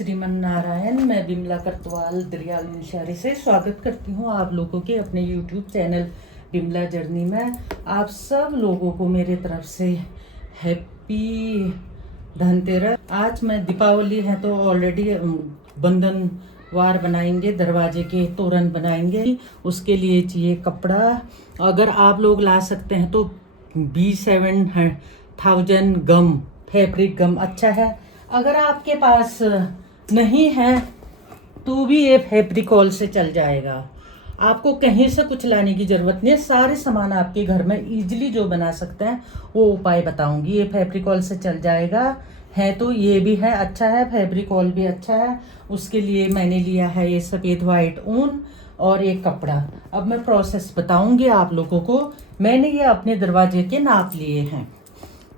श्रीमन नारायण। मैं बिमला करतवाल दरियाल मुनस्यारी से स्वागत करती हूँ आप लोगों के अपने YouTube चैनल बिमला जर्नी में। आप सब लोगों को मेरे तरफ से हैप्पी धनतेरस। आज मैं दीपावली है तो ऑलरेडी बंधन वार बनाएंगे, दरवाजे के तोरण बनाएंगे। उसके लिए चाहिए कपड़ा। अगर आप लोग ला सकते हैं तो B7000 गम, फैब्रिक गम अच्छा है। अगर आपके पास नहीं है तो भी ये फैब्रिकॉल से चल जाएगा। आपको कहीं से कुछ लाने की ज़रूरत नहीं है। सारे सामान आपके घर में इजीली जो बना सकते हैं वो उपाय बताऊंगी। ये फैब्रिकॉल से चल जाएगा है तो ये भी है, अच्छा है। फैब्रिकॉल भी अच्छा है। उसके लिए मैंने लिया है ये सफ़ेद वाइट ऊन और एक कपड़ा। अब मैं प्रोसेस बताऊंगी आप लोगों को। मैंने ये अपने दरवाजे के नाप लिए हैं,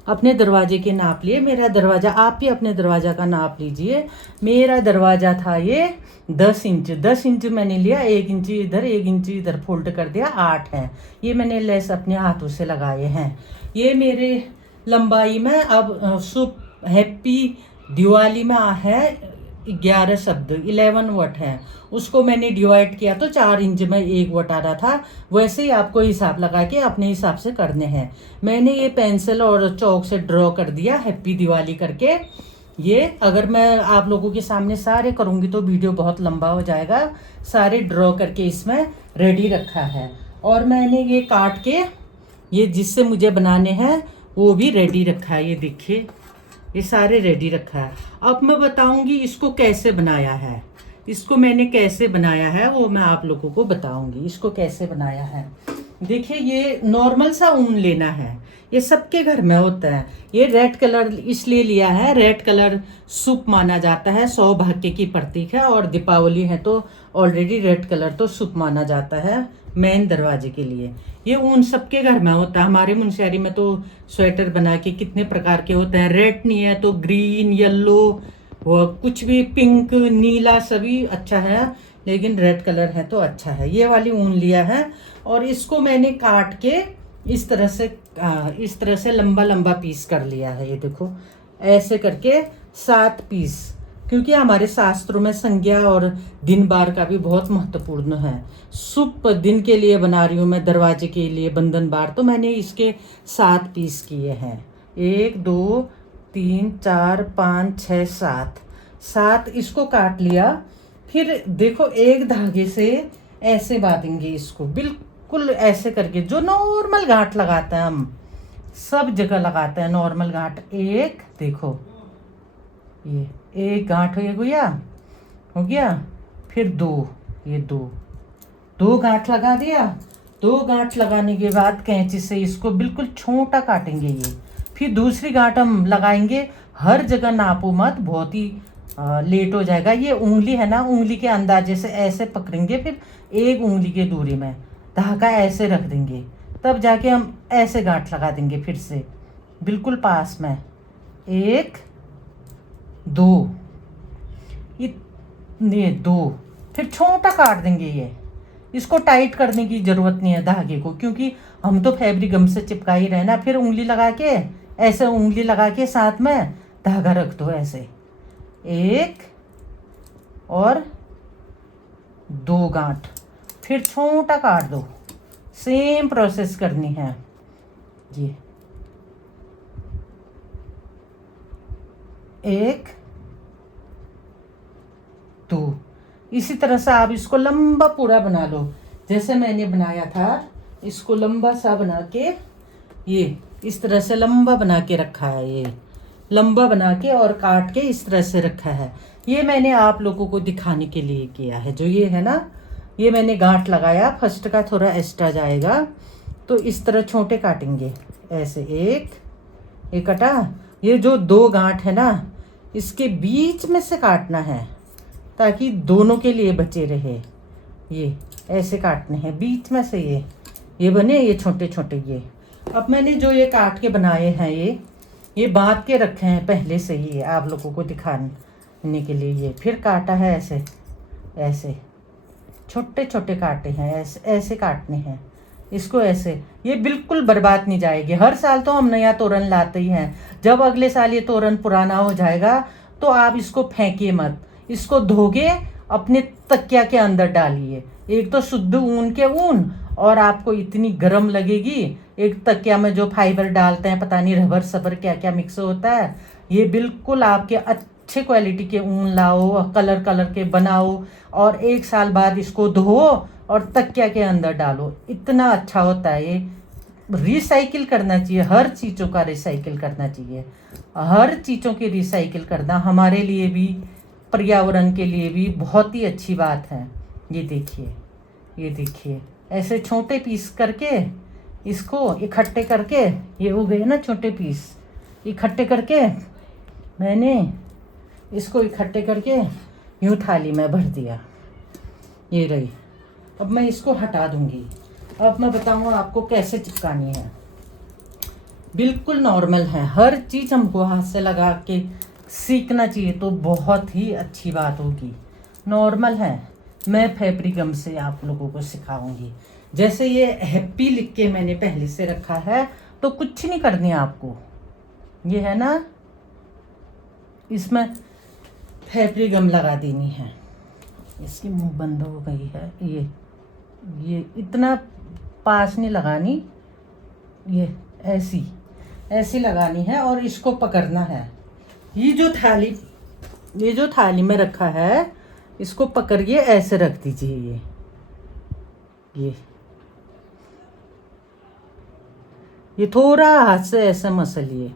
अपने दरवाजे के नाप लिए। मेरा दरवाज़ा, आप भी अपने दरवाज़ा का नाप लीजिए। मेरा दरवाज़ा था ये 10 इंच। 10 इंच मैंने लिया, 1 इंच इधर 1 इंच इधर फोल्ड कर दिया, 8 है। ये मैंने लेस अपने हाथों से लगाए हैं। ये मेरे लंबाई में अब शुभ हैप्पी दिवाली में है 11 शब्द, 11 वट है। उसको मैंने डिवाइड किया तो 4 इंच में 1 वट आ रहा था। वैसे ही आपको हिसाब लगा के अपने हिसाब से करने हैं। मैंने ये पेंसिल और चौक से ड्रॉ कर दिया हैप्पी दिवाली करके। ये अगर मैं आप लोगों के सामने सारे करूँगी तो वीडियो बहुत लंबा हो जाएगा। सारे ड्रॉ करके इसमें रेडी रखा है। और मैंने ये काट के, ये जिससे मुझे बनाने हैं वो भी रेडी रखा है। ये देखिए, ये सारे रेडी रखा है। अब मैं बताऊंगी इसको कैसे बनाया है। इसको मैंने कैसे बनाया है वो मैं आप लोगों को बताऊंगी। इसको कैसे बनाया है, देखिए। ये नॉर्मल सा ऊन लेना है, ये सबके घर में होता है। ये रेड कलर इसलिए लिया है, रेड कलर शुभ माना जाता है, सौभाग्य की प्रतीक है। और दीपावली है तो ऑलरेडी रेड कलर तो शुभ माना जाता है मेन दरवाजे के लिए। ये ऊन सबके घर में होता है। हमारे मुनस्यारी में तो स्वेटर बना के कितने प्रकार के होते हैं। रेड नहीं है तो ग्रीन, येलो, वो कुछ भी, पिंक, नीला, सभी अच्छा है। लेकिन रेड कलर है तो अच्छा है। ये वाली ऊन लिया है और इसको मैंने काट के इस तरह से लंबा लंबा पीस कर लिया है। ये देखो, ऐसे करके 7 पीस। क्योंकि हमारे शास्त्रों में संज्ञा और दिन बार का भी बहुत महत्वपूर्ण है। शुभ दिन के लिए बना रही हूँ मैं, दरवाजे के लिए बंधन बार। तो मैंने इसके 7 पीस किए हैं। 1 2 3 4 5 6 7 7 इसको काट लिया। फिर देखो, एक धागे से ऐसे बांधेंगे इसको, बिल्कुल ऐसे करके, जो नॉर्मल गांठ लगाते हैं हम सब जगह लगाते हैं नॉर्मल गांठ। एक देखो, ये एक गांठ हो गया। फिर 2, ये 2 गांठ लगा दिया। 2 गांठ लगाने के बाद कैंची से इसको बिल्कुल छोटा काटेंगे ये। फिर दूसरी गांठ हम लगाएंगे। हर जगह नापो मत, बहुत ही लेट हो जाएगा। ये उंगली है ना, उंगली के अंदाजे से ऐसे पकड़ेंगे। फिर एक उंगली की दूरी में धागा ऐसे रख देंगे, तब जाके हम ऐसे गांठ लगा देंगे। फिर से बिल्कुल पास में 1 2, ये 2। फिर छोटा काट देंगे ये। इसको टाइट करने की ज़रूरत नहीं है धागे को, क्योंकि हम तो फैब्रिक गम से चिपका ही रहना। फिर उंगली लगा के ऐसे, उंगली लगा के साथ में धागा रख दो ऐसे। 1 और 2 गांठ, फिर छोटा काट दो। सेम प्रोसेस करनी है ये। 1 2, इसी तरह से आप इसको लंबा पूरा बना लो, जैसे मैंने बनाया था। इसको लंबा सा बना के, ये इस तरह से लंबा बना के रखा है। ये लंबा बना के और काट के इस तरह से रखा है। ये मैंने आप लोगों को दिखाने के लिए किया है। जो ये है ना, ये मैंने गांठ लगाया। फर्स्ट का थोड़ा एक्स्ट्रा जाएगा तो इस तरह छोटे काटेंगे ऐसे। एक कटा। ये जो 2 गांठ है ना, इसके बीच में से काटना है ताकि दोनों के लिए बचे रहे। ये ऐसे काटने हैं बीच में से। ये बने, ये छोटे छोटे। ये अब मैंने जो ये काट के बनाए हैं, ये बांध के रखे हैं पहले से ही आप लोगों को दिखाने के लिए। ये फिर काटा है ऐसे ऐसे, छोटे छोटे काटे हैं ऐसे ऐसे काटने हैं इसको ऐसे। ये बिल्कुल बर्बाद नहीं जाएगी। हर साल तो हम नया तोरण लाते ही हैं। जब अगले साल ये तोरण पुराना हो जाएगा तो आप इसको फेंकिए मत। इसको धोगे अपने तकिया के अंदर डालिए। एक तो शुद्ध ऊन के ऊन, और आपको इतनी गर्म लगेगी। एक तकिया में जो फाइबर डालते हैं, पता नहीं रबर सबर क्या क्या मिक्स होता है। ये बिल्कुल आपके अच्छे क्वालिटी के ऊन लाओ, कलर कलर के बनाओ, और 1 साल बाद इसको धो और तकिया के अंदर डालो। इतना अच्छा होता है ये। रिसाइकिल करना चाहिए, हर चीज़ों का रिसाइकिल करना चाहिए। हर चीज़ों की रिसाइकिल करना हमारे लिए भी, पर्यावरण के लिए भी बहुत ही अच्छी बात है। ये देखिए, ये देखिए, ऐसे छोटे पीस करके इसको इकट्ठे करके, ये हो गए ना छोटे पीस, इकट्ठे करके मैंने इसको इकट्ठे करके यूँ थाली में भर दिया। ये रही। अब मैं इसको हटा दूंगी। अब मैं बताऊंगा आपको कैसे चिपकानी है। बिल्कुल नॉर्मल है, हर चीज़ हमको हाथ से लगा के सीखना चाहिए तो बहुत ही अच्छी बात होगी। नॉर्मल है, मैं फैब्रिक गम से आप लोगों को सिखाऊंगी। जैसे ये हैप्पी लिख के मैंने पहले से रखा है, तो कुछ नहीं करनी है आपको। ये है ना, इसमें फैब्रिक गम लगा देनी है। इसकी मुंह बंद हो गई है। ये इतना पास नहीं लगानी, ये ऐसी ऐसी लगानी है और इसको पकड़ना है। ये जो थाली में रखा है, इसको पकड़िए, ऐसे रख दीजिए। ये थोड़ा हाथ से ऐसे मसलिए,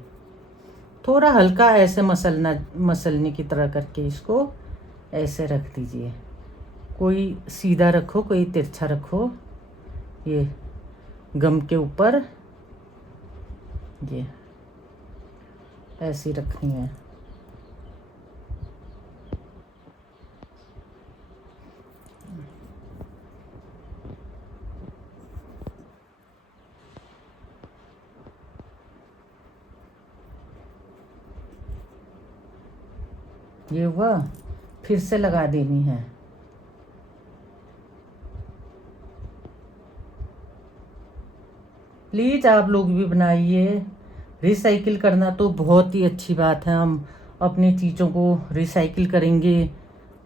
थोड़ा हल्का ऐसे मसलने की तरह करके इसको ऐसे रख दीजिए। कोई सीधा रखो, कोई तिरछा रखो। ये गम के ऊपर ये ऐसी रखनी है। ये हुआ, फिर से लगा देनी है। प्लीज़ आप लोग भी बनाइए। रिसाइकिल करना तो बहुत ही अच्छी बात है। हम अपनी चीज़ों को रिसाइकिल करेंगे,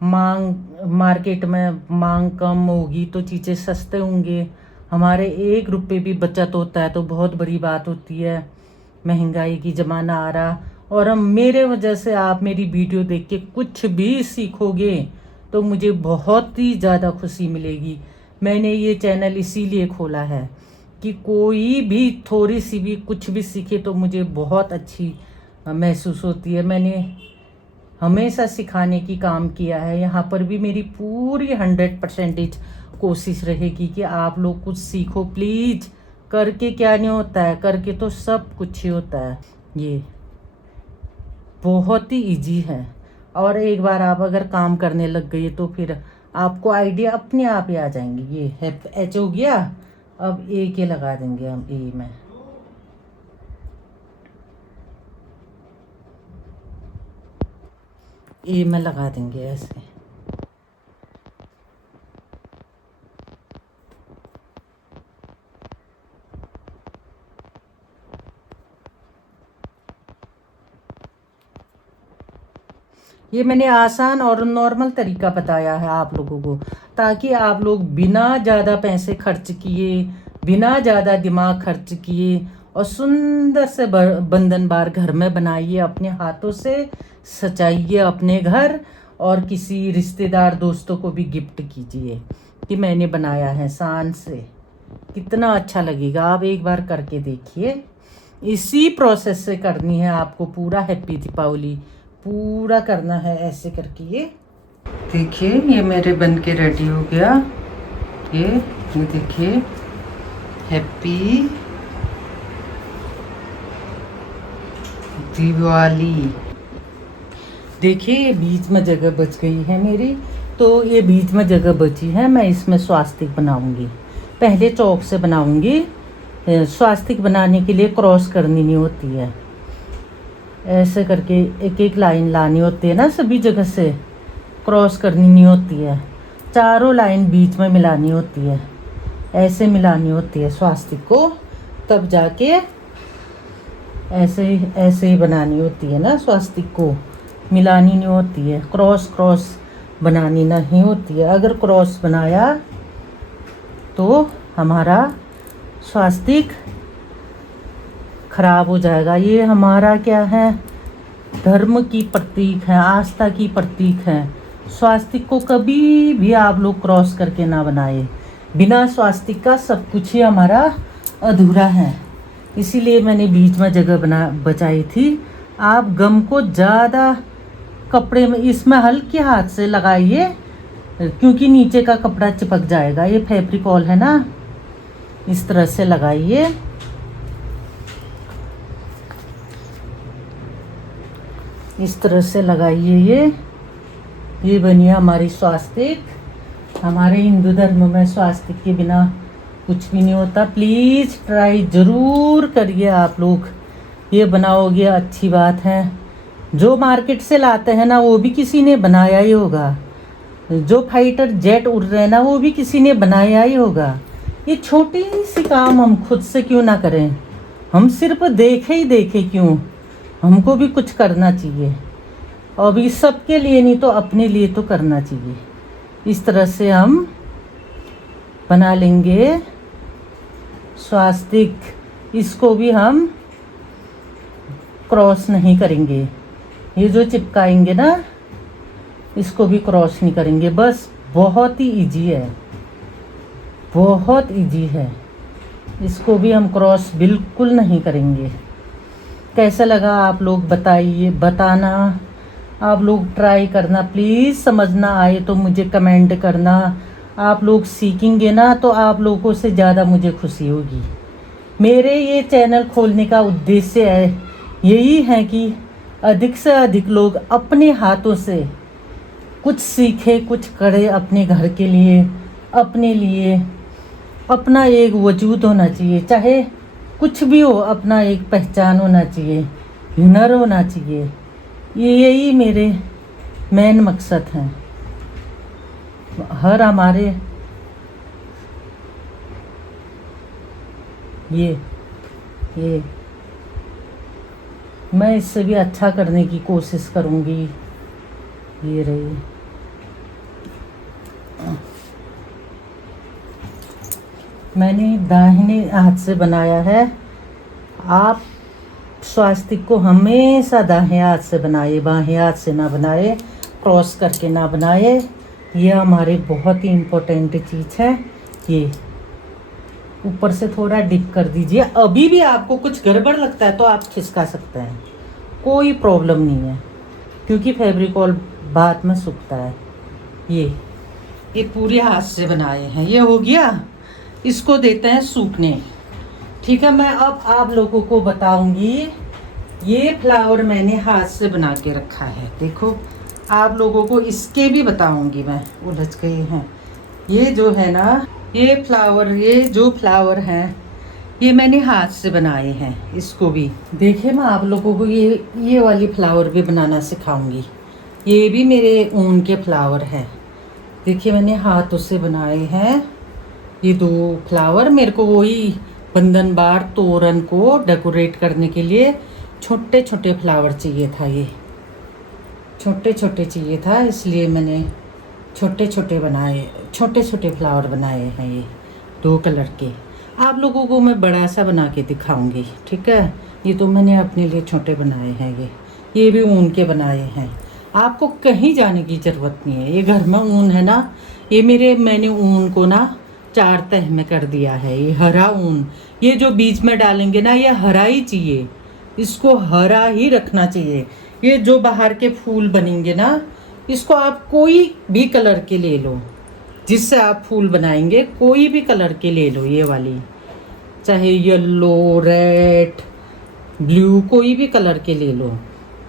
मार्केट में मांग कम होगी तो चीज़ें सस्ते होंगे। हमारे 1 रुपये भी बचत होता है तो बहुत बड़ी बात होती है। महंगाई की ज़माना आ रहा, और हम मेरे वजह से आप मेरी वीडियो देख के कुछ भी सीखोगे तो मुझे बहुत ही ज़्यादा खुशी मिलेगी। मैंने ये चैनल इसीलिए खोला है कि कोई भी थोड़ी सी भी कुछ भी सीखे तो मुझे बहुत अच्छी महसूस होती है। मैंने हमेशा सिखाने की काम किया है। यहाँ पर भी मेरी पूरी 100% कोशिश रहेगी कि आप लोग कुछ सीखो प्लीज़। करके क्या नहीं होता है, करके तो सब कुछ ही होता है। ये बहुत ही इजी है, और एक बार आप अगर काम करने लग गए तो फिर आपको आइडिया अपने आप ही आ जाएंगे। ये है एच हो गया। अब ए के लगा देंगे हम, ए में लगा देंगे ऐसे। ये मैंने आसान और नॉर्मल तरीका बताया है आप लोगों को, ताकि आप लोग बिना ज़्यादा पैसे खर्च किए, बिना ज़्यादा दिमाग खर्च किए, और सुंदर से बंधन बार घर में बनाइए, अपने हाथों से सजाइए अपने घर, और किसी रिश्तेदार दोस्तों को भी गिफ्ट कीजिए कि मैंने बनाया है शान से। कितना अच्छा लगेगा, आप एक बार करके देखिए। इसी प्रोसेस से करनी है आपको पूरा हैप्पी दीपावली, पूरा करना है ऐसे करके। ये देखिए, ये मेरे बन के रेडी हो गया। ये देखिए, हैप्पी दिवाली। देखिए, ये बीच में जगह बच गई है मेरी, तो ये बीच में जगह बची है, मैं इसमें स्वास्तिक बनाऊंगी। पहले चौक से बनाऊंगी। स्वास्तिक बनाने के लिए क्रॉस करनी नहीं होती है, ऐसे करके एक एक लाइन लानी होती है ना, सभी जगह से क्रॉस करनी नहीं होती है, चारों लाइन बीच में मिलानी होती है, ऐसे मिलानी होती है स्वास्तिक को, तब जाके ऐसे ही बनानी होती है ना स्वास्तिक को। मिलानी नहीं होती है, क्रॉस क्रॉस बनानी नहीं होती है। अगर क्रॉस बनाया तो हमारा स्वास्तिक खराब हो जाएगा। ये हमारा क्या है, धर्म की प्रतीक है, आस्था की प्रतीक है। स्वास्तिक को कभी भी आप लोग क्रॉस करके ना बनाए। बिना स्वास्तिक का सब कुछ ही हमारा अधूरा है। इसीलिए मैंने बीच में जगह बचाई थी। आप गम को ज़्यादा कपड़े में इसमें हल्के हाथ से लगाइए, क्योंकि नीचे का कपड़ा चिपक जाएगा। ये फेविकोल है ना, इस तरह से लगाइए। इस तरह से लगाइए। ये बनिए हमारी स्वास्तिक। हमारे हिंदू धर्म में स्वास्तिक के बिना कुछ भी नहीं होता। प्लीज़ ट्राई ज़रूर करिए आप लोग। ये बनाओगे अच्छी बात है। जो मार्केट से लाते हैं ना, वो भी किसी ने बनाया ही होगा। जो फाइटर जेट उड़ रहे हैं ना, वो भी किसी ने बनाया ही होगा। ये छोटी सी काम हम खुद से क्यों ना करें? हम सिर्फ देखे क्यों? हमको भी कुछ करना चाहिए। और भी सबके लिए नहीं तो अपने लिए तो करना चाहिए। इस तरह से हम बना लेंगे स्वास्तिक। इसको भी हम क्रॉस नहीं करेंगे। ये जो चिपकाएंगे ना, इसको भी क्रॉस नहीं करेंगे। बस बहुत ही इजी है, बहुत इजी है। इसको भी हम क्रॉस बिल्कुल नहीं करेंगे। कैसा लगा आप लोग बताइए, बताना। आप लोग ट्राई करना प्लीज़। समझना आए तो मुझे कमेंट करना। आप लोग सीखेंगे ना तो आप लोगों से ज़्यादा मुझे खुशी होगी। मेरे ये चैनल खोलने का उद्देश्य है यही है कि अधिक से अधिक लोग अपने हाथों से कुछ सीखे, कुछ करे अपने घर के लिए, अपने लिए। अपना एक वजूद होना चाहिए, चाहे कुछ भी हो, अपना एक पहचान होना चाहिए, हुनर होना चाहिए। यही मेरे मेन मकसद हैं। हर हमारे ये मैं इससे भी अच्छा करने की कोशिश करूँगी। ये रही। मैंने दाहिने हाथ से बनाया है। आप स्वास्तिक को हमेशा दाहिने हाथ से बनाए, बाएं हाथ से ना बनाए, क्रॉस करके ना बनाए। ये हमारे बहुत ही इम्पोर्टेंट चीज़ है। ये ऊपर से थोड़ा डिप कर दीजिए। अभी भी आपको कुछ गड़बड़ लगता है तो आप खिसका सकते हैं, कोई प्रॉब्लम नहीं है, क्योंकि फेविकोल बाद में सूखता है। ये पूरे हाथ से बनाए हैं। ये हो गया, इसको देते हैं सूखने। ठीक है, मैं अब आप लोगों को बताऊंगी। ये फ्लावर मैंने हाथ से बना के रखा है। देखो, आप लोगों को इसके भी बताऊंगी मैं। उलझ गए हैं ये जो है ना, ये जो फ्लावर हैं, ये मैंने हाथ से बनाए हैं। इसको भी देखिए, मैं आप लोगों को ये वाली फ्लावर भी बनाना सिखाऊंगी। ये भी मेरे ऊन के फ्लावर हैं। देखिए, मैंने हाथों से बनाए हैं ये 2 फ्लावर। मेरे को वही बंधन बार तोरण को डेकोरेट करने के लिए छोटे छोटे फ्लावर चाहिए था। ये छोटे छोटे चाहिए था, इसलिए मैंने छोटे छोटे फ्लावर बनाए हैं। ये 2 कलर के। आप लोगों को मैं बड़ा सा बना के दिखाऊंगी। ठीक है, ये तो मैंने अपने लिए छोटे बनाए हैं। ये भी ऊन के बनाए हैं। आपको कहीं जाने की ज़रूरत नहीं है। ये घर में ऊन है ना, ये मैंने ऊन को ना 4 तह में कर दिया है। ये हरा ऊन, ये जो बीच में डालेंगे ना, ये हरा ही चाहिए। इसको हरा ही रखना चाहिए। ये जो बाहर के फूल बनेंगे ना, इसको आप कोई भी कलर के ले लो, जिससे आप फूल बनाएंगे कोई भी कलर के ले लो। ये वाली चाहे येलो, रेड, ब्लू, कोई भी कलर के ले लो।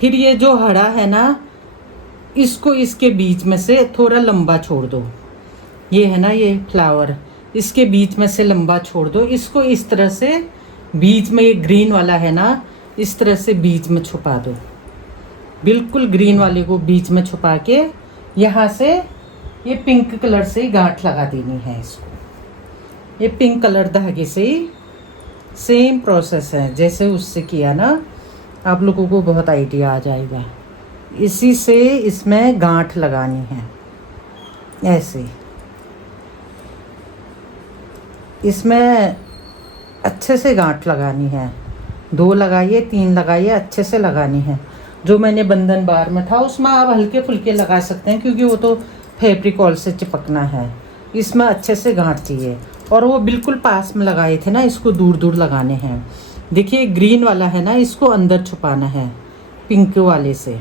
फिर ये जो हरा है ना, इसको इसके बीच में से थोड़ा लंबा छोड़ दो। ये है ना, ये फ्लावर, इसके बीच में से लंबा छोड़ दो। इसको इस तरह से बीच में, ये ग्रीन वाला है ना, इस तरह से बीच में छुपा दो। बिल्कुल ग्रीन वाले को बीच में छुपा के यहाँ से ये पिंक कलर से ही गांठ लगा देनी है इसको। ये पिंक कलर धागे से ही सेम प्रोसेस है जैसे उससे किया ना। आप लोगों को बहुत आइडिया आ जाएगा। इसी से इसमें गांठ लगानी है, ऐसे इसमें अच्छे से गांठ लगानी है। 2 लगाइए, 3 लगाइए, अच्छे से लगानी है। जो मैंने बंधन बार में था उसमें आप हल्के फुल्के लगा सकते हैं, क्योंकि वो तो फेविकोल से चिपकना है। इसमें अच्छे से गांठ चाहिए। और वो बिल्कुल पास में लगाए थे ना, इसको दूर दूर लगाने हैं। देखिए ग्रीन वाला है ना, इसको अंदर छुपाना है पिंक वाले से।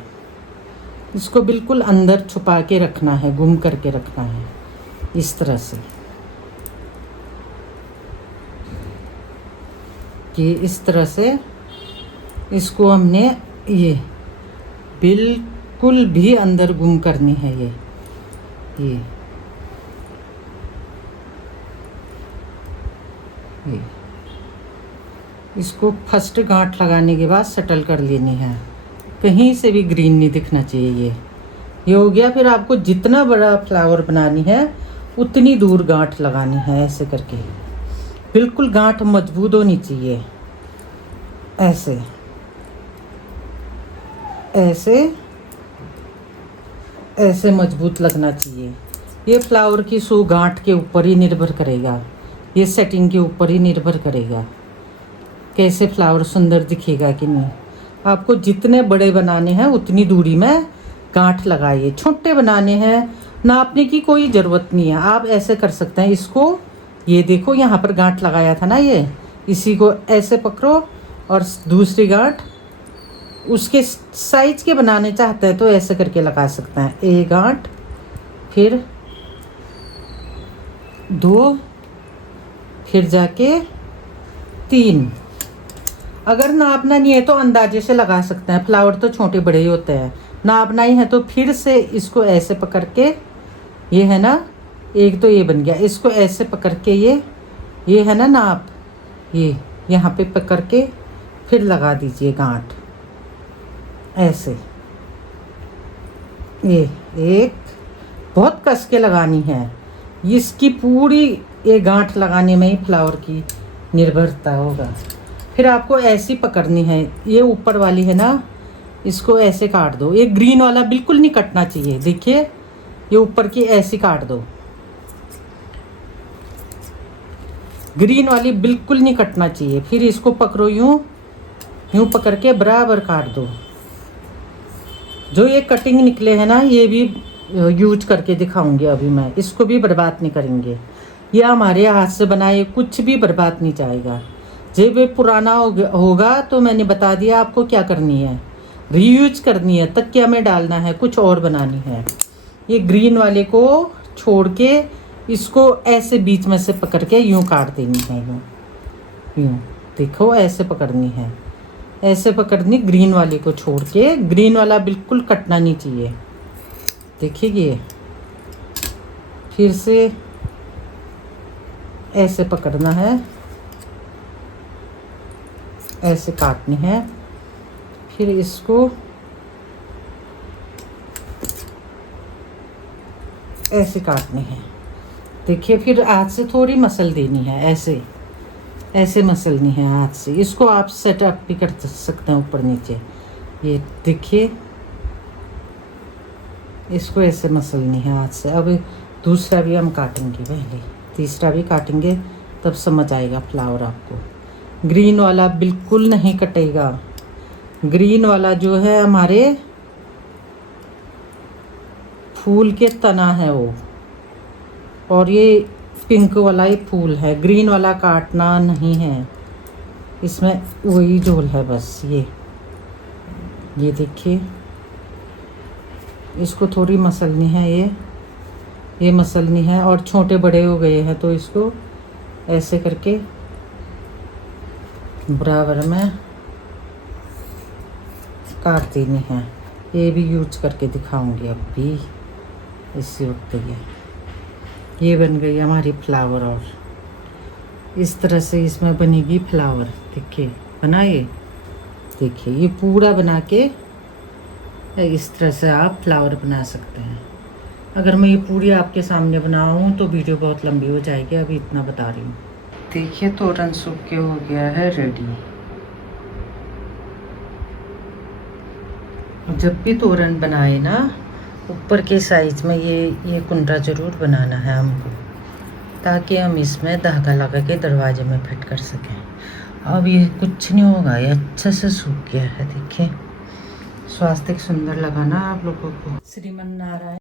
इसको बिल्कुल अंदर छुपा के रखना है, गुम करके रखना है इस तरह से कि इस तरह से इसको हमने ये बिल्कुल भी अंदर गुम करनी है। ये इसको फर्स्ट गांठ लगाने के बाद सेटल कर लेनी है। कहीं से भी ग्रीन नहीं दिखना चाहिए। ये हो गया। फिर आपको जितना बड़ा फ्लावर बनानी है उतनी दूर गांठ लगानी है, ऐसे करके बिल्कुल गांठ मजबूत होनी चाहिए। ऐसे ऐसे ऐसे मजबूत लगना चाहिए। ये फ्लावर की सो गांठ के ऊपर ही निर्भर करेगा, ये सेटिंग के ऊपर ही निर्भर करेगा कैसे फ्लावर सुंदर दिखेगा कि नहीं। आपको जितने बड़े बनाने हैं उतनी दूरी में गांठ लगाइए। छोटे बनाने हैं नापने की कोई ज़रूरत नहीं है, आप ऐसे कर सकते हैं। इसको ये देखो यहाँ पर गांठ लगाया था ना, ये इसी को ऐसे पकड़ो और दूसरी गांठ उसके साइज के बनाने चाहते हैं तो ऐसे करके लगा सकते हैं। एक गांठ, फिर 2, फिर जाके 3। अगर नापना नहीं है तो अंदाजे से लगा सकते हैं, फ्लावर तो छोटे बड़े ही होते हैं। नापना ही है तो फिर से इसको ऐसे पकड़ के, ये है ना, एक तो ये बन गया, इसको ऐसे पकड़ के ये है ना नाप, ये यहाँ पे पकड़ के फिर लगा दीजिए गांठ ऐसे। ये एक बहुत कस के लगानी है। इसकी पूरी ये गांठ लगाने में ही फ्लावर की निर्भरता होगा। फिर आपको ऐसी पकड़नी है, ये ऊपर वाली है ना, इसको ऐसे काट दो। ये ग्रीन वाला बिल्कुल नहीं कटना चाहिए, देखिए ये ऊपर की ऐसी काट दो। ग्रीन वाली बिल्कुल नहीं कटना चाहिए। फिर इसको पकड़ो, यूं पकड़ के बराबर काट दो। जो ये कटिंग निकले हैं ना, ये भी यूज करके दिखाऊंगी अभी मैं, इसको भी बर्बाद नहीं करेंगे। ये हमारे हाथ से बनाए कुछ भी बर्बाद नहीं जाएगा। जब ये पुराना होगा तो मैंने बता दिया आपको क्या करनी है, रीयूज करनी है, तकिया में डालना है, कुछ और बनानी है। ये ग्रीन वाले को छोड़ के इसको ऐसे बीच में से पकड़ के यूं काट देनी है। यूं देखो, ऐसे पकड़नी है, ऐसे पकड़नी। ग्रीन वाले को छोड़ के, ग्रीन वाला बिल्कुल कटना नहीं चाहिए। देखिए ये फिर से ऐसे पकड़ना है, ऐसे काटनी है। फिर इसको ऐसे काटनी है। देखिए फिर हाथ से थोड़ी मसल देनी है, ऐसे ऐसे मसलनी है हाथ से। इसको आप सेटअप भी कर सकते हैं ऊपर नीचे। ये देखिए, इसको ऐसे मसलनी है हाथ से। अब दूसरा भी हम काटेंगे, पहले तीसरा भी काटेंगे, तब समझ आएगा फ्लावर आपको। ग्रीन वाला बिल्कुल नहीं कटेगा। ग्रीन वाला जो है हमारे फूल के तना है वो, और ये पिंक वाला ही फूल है। ग्रीन वाला काटना नहीं है, इसमें वही झोल है बस। ये देखिए, इसको थोड़ी मसलनी है, ये मसलनी है। और छोटे बड़े हो गए हैं तो इसको ऐसे करके बराबर में काट देनी है। ये भी यूज करके दिखाऊंगी अब भी इसी वक्त। ये बन गई हमारी फ्लावर, और इस तरह से इसमें बनेगी फ्लावर। देखिए बनाइए, देखिए ये पूरा बना के इस तरह से आप फ्लावर बना सकते हैं। अगर मैं ये पूरी आपके सामने बनाऊँ तो वीडियो बहुत लंबी हो जाएगी, अभी इतना बता रही हूँ। देखिए तोरन सूख के हो गया है रेडी। अब जब भी तोरण बनाए ना, ऊपर के साइज में ये कुंडा ज़रूर बनाना है हमको, ताकि हम इसमें धागा लगा के दरवाजे में फिट कर सकें। अब ये कुछ नहीं होगा, ये अच्छे से सूख गया है। देखिए स्वास्तिक सुंदर लगा ना आप लोगों को। श्रीमन नारायण।